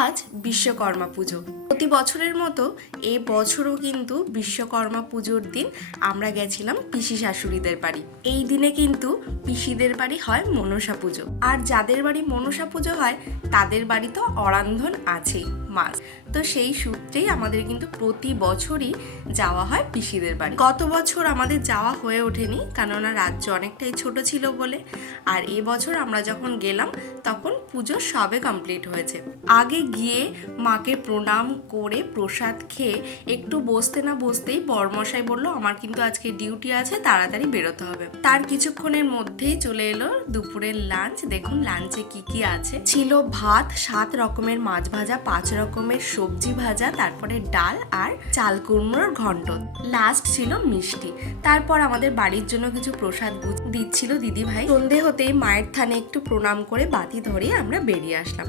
আজ বিশ্বকর্মা পুজো। প্রতি বছরের মতো এই বছরও কিন্তু বিশ্বকর্মা পুজোর দিন আমরা গেছিলাম পিসি শাশুড়িদের বাড়ি। এই দিনে কিন্তু পিসিদের বাড়ি হয় মনসা পুজো, আর যাদের বাড়ি মনসা পুজো হয় তাদের বাড়ি তো অরান্ধন আছেই মাস। তো সেই সূত্রেই আমাদের কিন্তু প্রতি বছরই যাওয়া হয় পিসিদের বাড়ি। গত বছর আমাদের যাওয়া হয়ে ওঠেনি, কেননা রাজ্য অনেকটাই ছোট ছিল বলে। আর এবছর আমরা যখন গেলাম তখন পুজো সবে কমপ্লিট হয়েছে। আগে গিয়ে মাকে প্রণাম করে প্রসাদ খেয়ে একটু বসতে না বসতেই বরমশাই বলল, আমার কিন্তু আজকে ডিউটি আছে, তাড়াতাড়ি বেরোতে হবে। তার কিছুক্ষণের মধ্যেই চলে এলো দুপুরের লাঞ্চ। দেখুন লাঞ্চে কি কি আছে। ছিল ভাত, 7 রকমের মাছ ভাজা, 5 রকমের সবজি ভাজা, তারপরে ডাল আর চাল কুমড়োর ঘন্ট, লাস্ট ছিল মিষ্টি। তারপর আমাদের বাড়ির জন্য কিছু প্রসাদ দিচ্ছিল দিদি ভাই। সন্ধে হতেই মায়ের থানে একটু প্রণাম করে বাতি ধরে আমরা বেরিয়ে আসলাম।